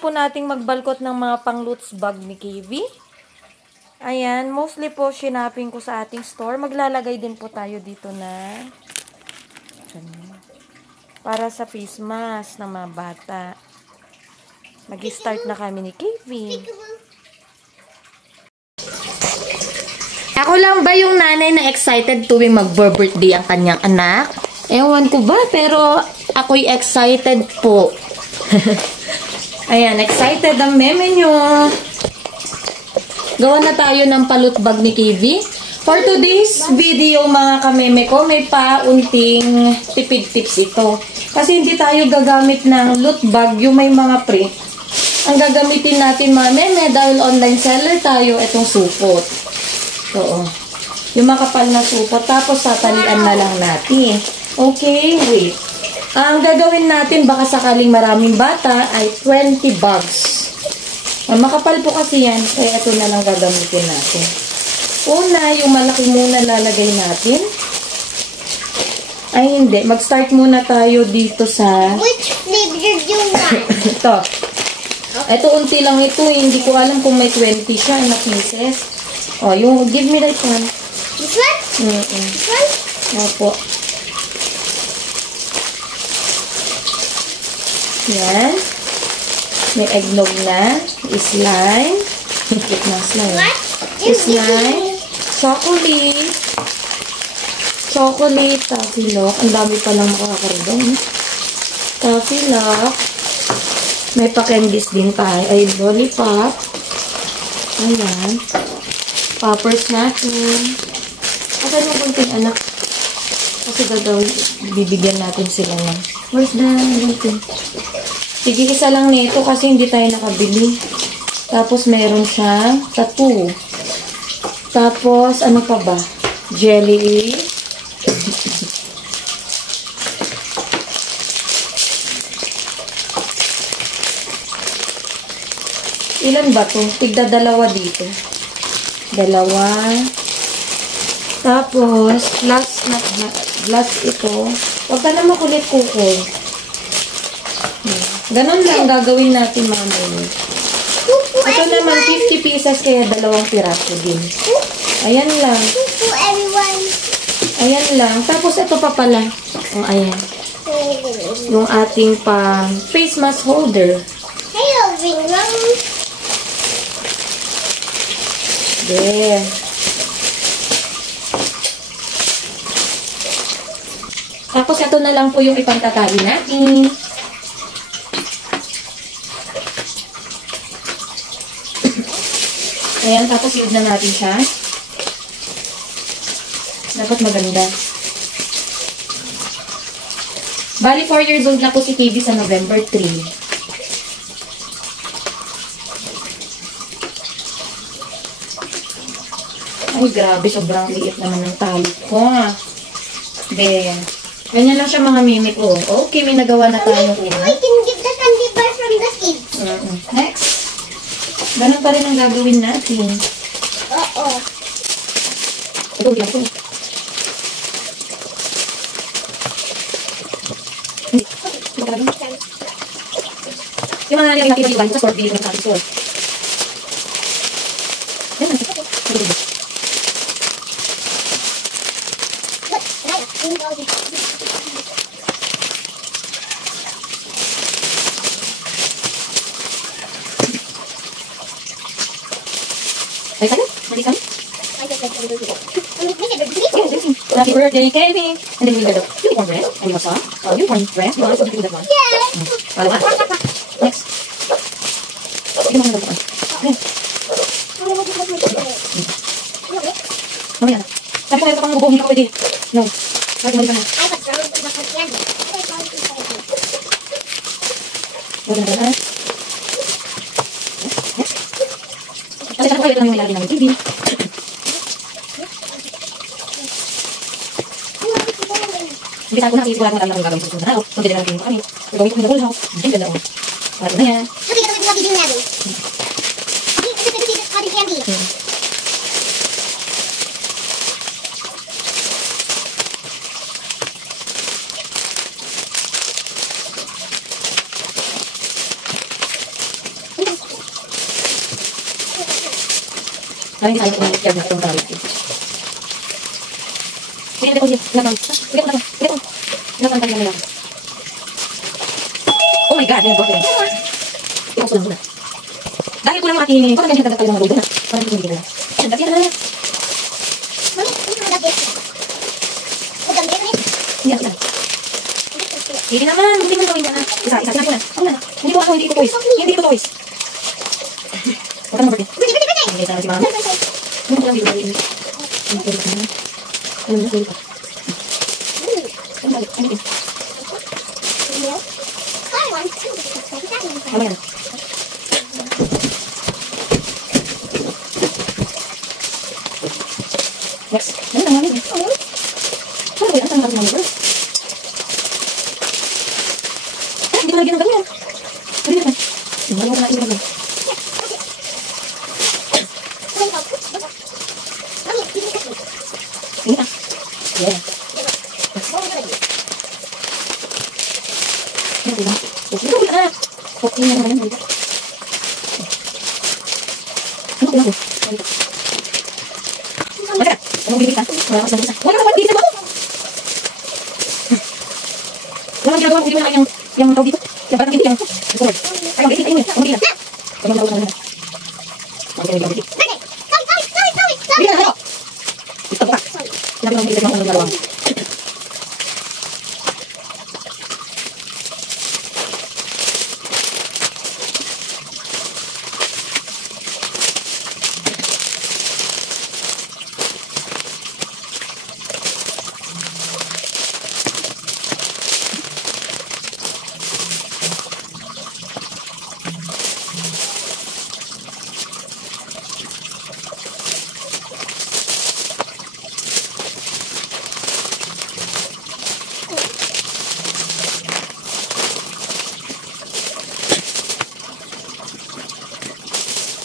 po nating magbalkot ng mga pang-loots bag ni Kiwi. Ayan, mostly po shinaping ko sa ating store. Maglalagay din po tayo dito na para sa face mask ng mga bata. Mag-start na kami ni Kiwi. Ako lang ba yung nanay na excited tuwing mag-birthday ang kanyang anak? Ewan ko ba, pero ako'y excited po. Ayan, excited ang meme nyo. Gawa na tayo ng palut bag ni Kiwi. For today's video, mga kameme ko, may paunting tipid tips ito. Kasi hindi tayo gagamit ng loot bag, yung may mga print. Ang gagamitin natin, mga meme, dahil online seller tayo, itong supot. Oo. Yung makapal na supot, tapos tatalian na lang natin. Okay, wait. Ang gagawin natin, baka sakaling maraming bata, ay 20 bags. Makapal po kasi yan, kaya ito na lang gagamitin natin. Una, yung malaki muna lalagay natin. Ay, hindi. Mag-start muna tayo dito sa... Which flavor do you want? Ito. Ito, unti lang ito. Hindi ko alam kung may 20 siya na pieces. Oh, yung... Give me that one. This one? This one? Opo. Yan. May eggnog na. Slime. Higit na slime. What? Slime. Chocolate. Chocolate. Toffee lock. Ang dami palang makakaroon. Toffee lock. May pa-candies din tayo. Ay, lollipop. Ayan. Poppers natin. At ano kunting anak? Kasi gagawin, bibigyan natin sila ng. Where's the natin? Sige, isa lang nito kasi hindi tayo nakabili. Tapos meron siyang tattoo. Tapos ano pa ba? Jelly. Ilan ba to? Tigda dalawa dito. Dalawa. Tapos, glass ito. Huwag ka na makulit, kuko. Ganon lang gagawin natin, mga mami. Ito naman, 50 pieces, kaya 2 piraso din. Ayan lang. Ayan lang. Tapos, ito pa pala. Oh, ayan. Yung ating pang face mask holder. Hello, Ringrong. There. Tapos, ito na lang po yung ipantatali natin. Ayan, tapos i-ud na natin siya. Dapat maganda. Bali, 4 years old na po si Kiwi sa November 3. Ay, grabe. Sobrang liit naman ng tali ko. There. Ganyan lang siya, mga mimi ko. Okay, may nagawa na tayo. We can get the candy bar from the kids. Next. Ganun pa rin ang gagawin natin. Uh-oh. Ito, hindi ako. Yung mga nalagay natin dito, sa store, bilhin natin sa store. Yan, ay, sa'yo? Mali sa'yo? Happy birthday, Kevin! And then we got the unicorn dress. And we also a unicorn dress. You want to do that one? Yeah! Follow up. Next. Ito mo na one. Mamaya na. Sabi ko meron ka pang bubuhin ka pwede. No. Sabi mo na. Huwag na ba? Kasi saan ko kayo ito namin ilalagay namin TV. Hindi saan ko na sigurado na lang gagawin sa susunod na araw. Kung dito na kami. Gagawin ko yung whole house. Hindi ganda ako. Para na yan. Sabi ka sa video namin. Kasi cotton candy. Parang hindi tayo i-share na itong tawag. Hindi ko lang. Oh my God, yan po. Ito ko lang. Dahil ko lang mga ating, kung nagkagdag tayo ng mga na. Parang hindi ko lang. Dati na lang. Mami, ano yung lagi? Huwag kang ganyan. Hindi ako lang. Hindi naman, hindi mo gawin na. Isa, sinabi ko na. Ako na. Hindi ko ako, hindi ito toys. Hindi ito toys. Huwag ka na birthday. Birthday! Hindi sana si mama. Hindi ko lang dito. Hindi ko lang. Ano na, sorry pa. Ano balik? Ano yun? Mamaya na. Next. Ano na namin? Ano ba yan? Ano namin namin? Hindi ko lagyan ng ganyan. Hindi naman. Hindi ko na ilagay. Ini ah. Yeah. Ini lang. Itu na. Kopi na naman dito. Ano ba? Maka, ano bibili ka? Wala ka sa. Wala naman dito ba? Wala ginagawa ko dito na yung tawag dito. Yung parang hindi lang. Record. Ay, ang dito ayun. Ang dito. Kami na wala na. Okay, okay. Sorry. Bigyan na ako. Ito pa. Sinabi mo dito ng unang dalawang.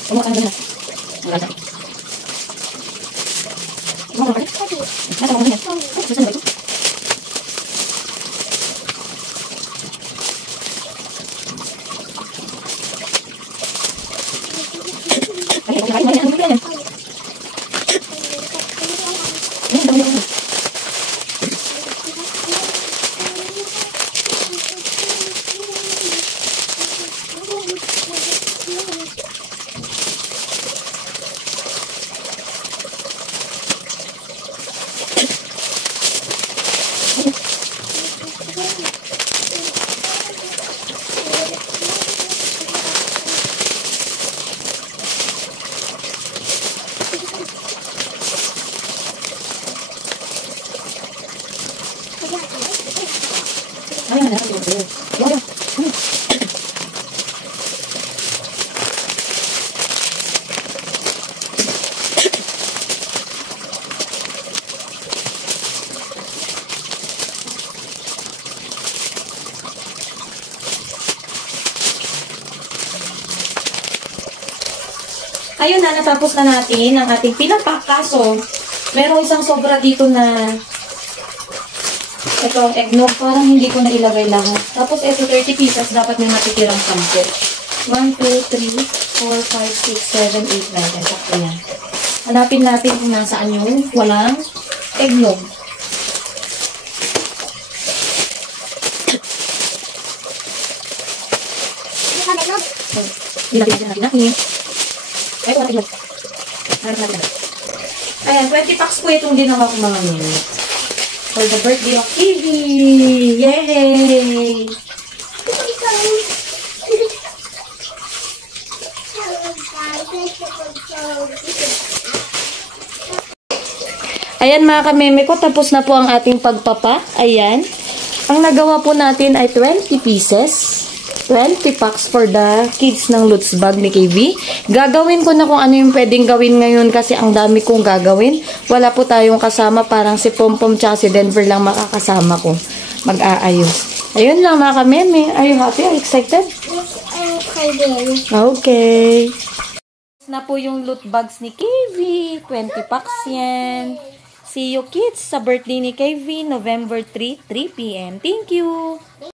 Kamu akan benar. Enggak ada. Kamu mau apa? Nasa mo benar. Gusto mo ito? Ay, okay, ay, ano ba yan? Ayun na, natapos na natin ang ating pinapak. Kaso, merong isang sobra dito na ito, eggnog. Parang hindi ko na ilagay lahat. Tapos, ito 30 pieces. Dapat may matitirang 10. 1, 2, 3, 4, 5, 6, 7, 8, 9. Sakto yan. Hanapin natin kung nasaan yung walang eggnog. Ilagay natin. Ay, wala ilag. Harap natin. Ayan, 20 packs po itong ginawa ko mga minute. For the birthday of Kiwi! Yay! Ayan mga kameme ko, tapos na po ang ating pagpapa. Ayan. Ang nagawa po natin ay 20 pieces. 20 packs for the kids ng Lutz bag ni KB. Gagawin ko na kung ano yung pwedeng gawin ngayon kasi ang dami kong gagawin. Wala po tayong kasama, parang si Pompom tsaka si Denver lang makakasama ko. Mag-aayos. Ayun lang mga kameme. Are you happy? Are you excited? Yes, I'm excited. Okay. Na po yung loot bags ni KB. 20 packs yan. See you kids sa birthday ni KB, November 3, 3 p.m. Thank you!